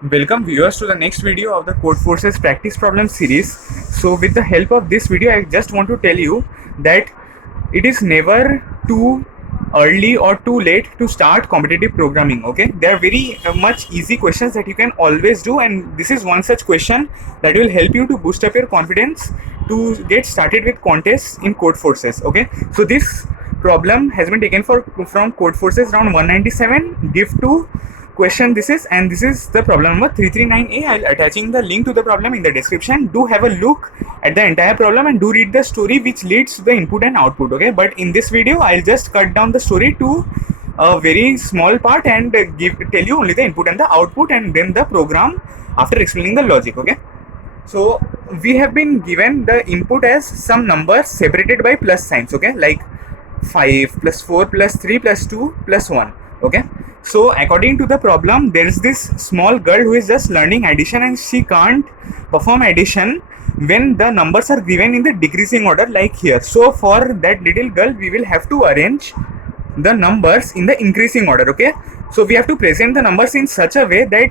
Welcome viewers to the next video of the Codeforces practice problem series. So with the help of this video, I just want to tell you that it is never too early or too late to start competitive programming. Okay, there are very much easy questions that you can always do, and this is one such question that will help you to boost up your confidence to get started with contests in Codeforces. Okay, so this problem has been taken from Codeforces round 197. Give to question this is, and this is the problem number 339A. I'll attaching the link to the problem in the description. Do have a look at the entire problem and do read the story which leads to the input and output. Okay, but in this video I'll just cut down the story to a very small part and tell you only the input and the output and then the program after explaining the logic. Okay, so we have been given the input as some numbers separated by plus signs. Okay, like 5 plus 4 plus 3 plus 2 plus 1. Okay, so according to the problem, there is this small girl who is just learning addition and she can't perform addition when the numbers are given in the decreasing order like here. So for that little girl, we will have to arrange the numbers in the increasing order. Okay, so we have to present the numbers in such a way that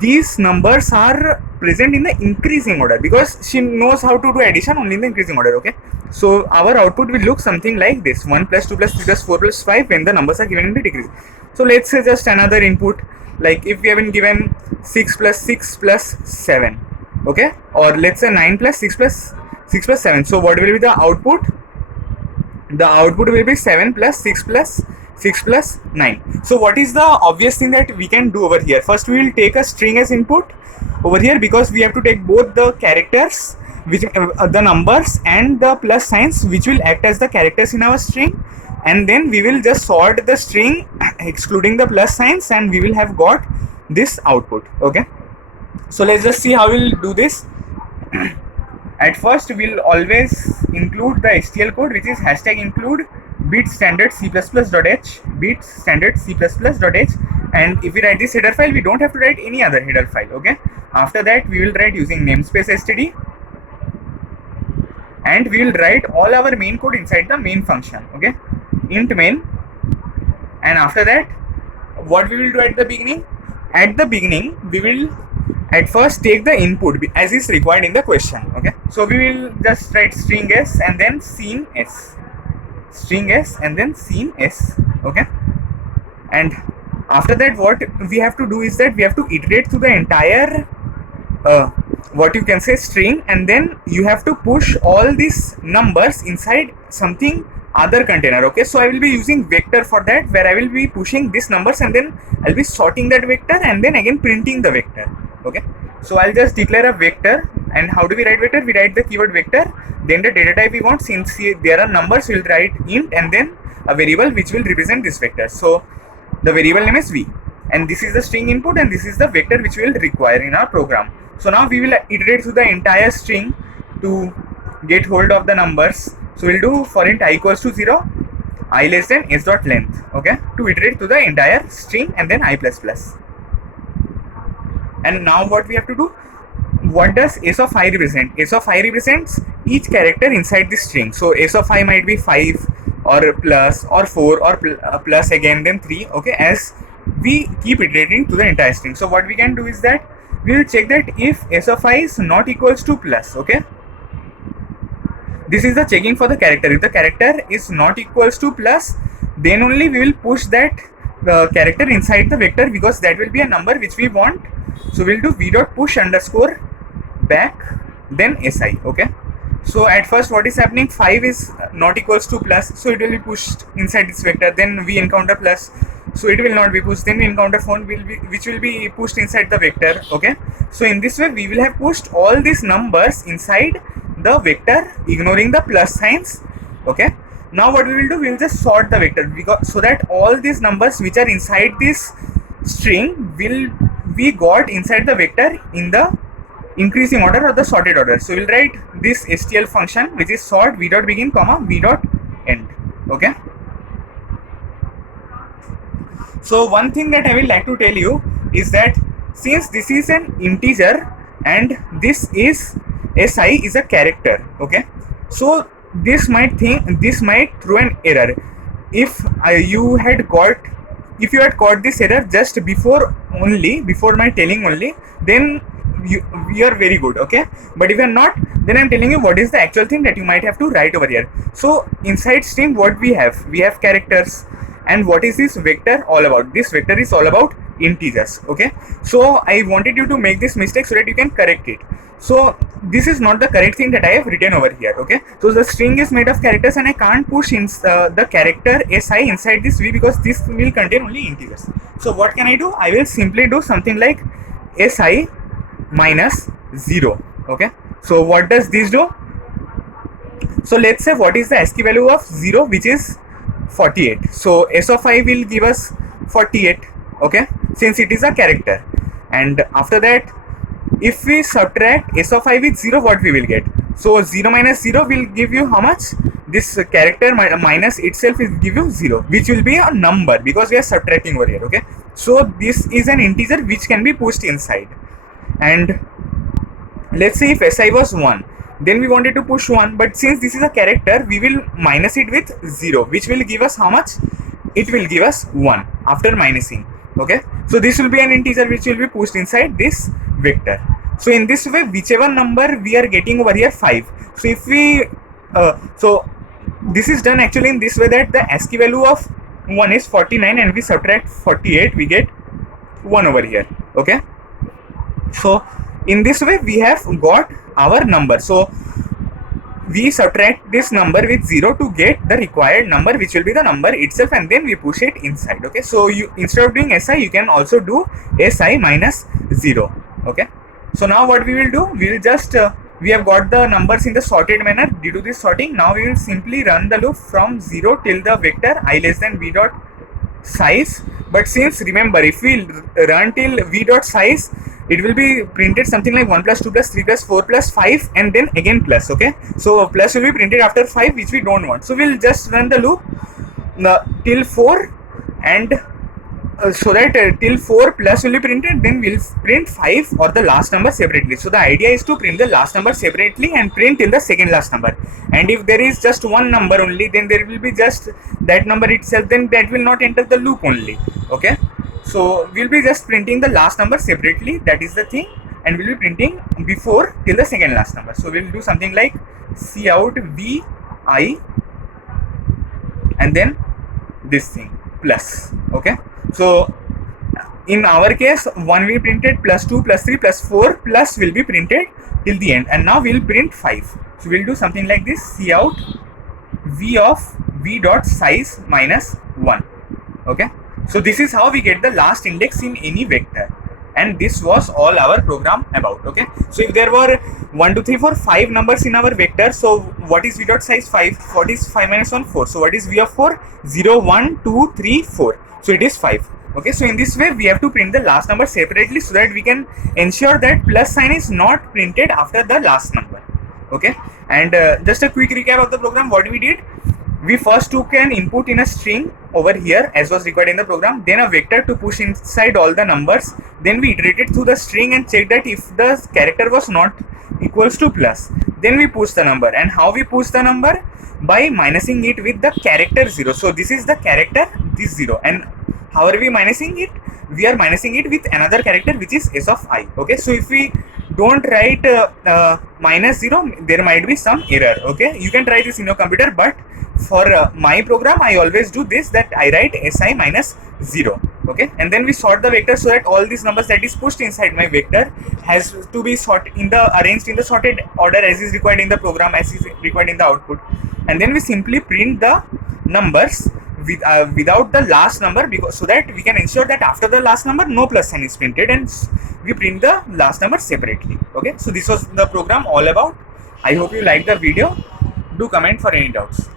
these numbers are present in the increasing order, because she knows how to do addition only in the increasing order. Okay, so our output will look something like this: 1 plus 2 plus 3 plus 4 plus 5 when the numbers are given in the degree. So let's say just another input, like if we have been given 6 plus 6 plus 7. Okay, or let's say 9 plus 6 plus 6 plus 7. So what will be the output? The output will be 7 plus 6 plus 6 plus 9. So what is the obvious thing that we can do over here? First we will take a string as input over here, because we have to take both the characters, which the numbers and the plus signs, which will act as the characters in our string, and then we will just sort the string excluding the plus signs and we will have got this output. Okay, so let's just see how we'll do this. At first we'll always include the STL code, which is hashtag include bit standard c++.h, bit standard c++.h, and if we write this header file, we don't have to write any other header file. Okay, after that we will write using namespace std, and we will write all our main code inside the main function. Okay, int main, and after that what we will do at the beginning? At the beginning we will at first take the input as is required in the question. Okay, so we will just write string s and then scene s, string s and then scene s. Okay, and after that what we have to do is that we have to iterate through the entire what you can say string, and then you have to push all these numbers inside something other container. Okay, so I will be using vector for that, where I will be pushing these numbers and then I'll be sorting that vector and then again printing the vector. Okay, so I'll just declare a vector. And how do we write vector? We write the keyword vector, then the data type we want. Since there are numbers, we'll write int and then a variable which will represent this vector. So the variable name is v, and this is the string input and this is the vector which we will require in our program. So now we will iterate through the entire string to get hold of the numbers. So we'll do for int I equals to 0, I less than s dot length. Okay, to iterate through the entire string and then I plus plus. And now what we have to do? What does s of I represent? S of I represents each character inside the string. So s of I might be 5 or plus or 4 or plus again then 3. Okay, as we keep iterating to the entire string. So what we can do is that we will check that if s of I is not equals to plus. Okay, this is the checking for the character. If the character is not equals to plus, then only we will push that character inside the vector, because that will be a number which we want. So we'll do v dot push underscore back then si. Okay, so at first what is happening? 5 is not equals to plus, so it will be pushed inside this vector. Then we encounter plus, so it will not be pushed. Then we encounter 4 which will be pushed inside the vector. Okay, so in this way we will have pushed all these numbers inside the vector, ignoring the plus signs. Okay, now what we will do? We will just sort the vector, because so that all these numbers which are inside this string will be got inside the vector in the increasing order or the sorted order. So we'll write this STL function which is sort v dot begin comma v dot end. Okay, so one thing that I will like to tell you is that since this is an integer and this is si is a character. Okay, so this might throw an error. If you had got if you had caught this error just before my telling only, then you are very good, okay? But if you are not, then I'm telling you what is the actual thing that you might have to write over here. So inside string, what we have characters. And what is this vector all about? This vector is all about integers, okay? So I wanted you to make this mistake so that you can correct it. So this is not the correct thing that I have written over here, okay? So the string is made of characters, and I can't push in the character si inside this v, because this will contain only integers. So what can I do? I will simply do something like si minus 0, okay? So what does this do? So let's say what is the ASCII value of 0, which is 48. So s of I will give us 48, okay, since it is a character. And after that, if we subtract s of I with 0, what we will get? So 0 minus 0 will give you how much? This character minus itself will give you 0, which will be a number because we are subtracting over here, okay? So this is an integer which can be pushed inside. And let's say if si was 1, then we wanted to push 1, but since this is a character, we will minus it with 0, which will give us how much? It will give us 1 after minusing, okay? So this will be an integer which will be pushed inside this vector. So in this way, whichever number we are getting over here, 5. So if we so this is done actually in this way, that the ASCII value of 1 is 49 and we subtract 48, we get 1 over here, okay? So in this way we have got our number. So we subtract this number with 0 to get the required number, which will be the number itself, and then we push it inside, okay? So you, instead of doing si, you can also do si minus 0, okay? So now what we will do, we will just we have got the numbers in the sorted manner. Due to this sorting, now we will simply run the loop from 0 till the vector I less than v dot size. But since, remember, if we run till v dot size, it will be printed something like 1 plus 2 plus 3 plus 4 plus 5 and then again plus, okay? So plus will be printed after 5, which we don't want. So we'll just run the loop till 4, and so that till 4 plus will be printed, then we'll print 5 or the last number separately. So the idea is to print the last number separately and print till the second last number. And if there is just one number only, then there will be just that number itself, then that will not enter the loop only, okay? So we'll be just printing the last number separately, that is the thing, and we'll be printing before till the second last number. So we'll do something like cout vi and then this thing plus, okay? So in our case, 1 we printed, plus 2 plus 3 plus 4 plus will be printed till the end, and now we'll print 5. So we'll do something like this, cout v of v dot size minus 1, okay? So this is how we get the last index in any vector, and this was all our program about, okay? So if there were 1 2 3 4 5 numbers in our vector, so what is v dot size? 5. What is 5 minus 1? 4. So what is v of 4? 0 1 2 3 4. So it is 5, okay? So in this way we have to print the last number separately, so that we can ensure that plus sign is not printed after the last number, okay? And just a quick recap of the program. What we did, we first took an input in a string over here as was required in the program, then a vector to push inside all the numbers, then we iterated through the string and checked that if the character was not equals to plus, then we push the number. And how we push the number? By minusing it with the character 0. So this is the character, this 0, and how are we minusing it? We are minusing it with another character, which is s of I, okay? So if we don't write minus 0, there might be some error, okay? You can try this in your computer, but for my program I always do this, that I write si minus 0, okay? And then we sort the vector so that all these numbers that is pushed inside my vector has to be arranged in the sorted order as is required in the program, as is required in the output. And then we simply print the numbers without the last number, because so that we can ensure that after the last number no plus sign is printed, and we print the last number separately, okay? So this was the program all about. I hope you liked the video. Do comment for any doubts.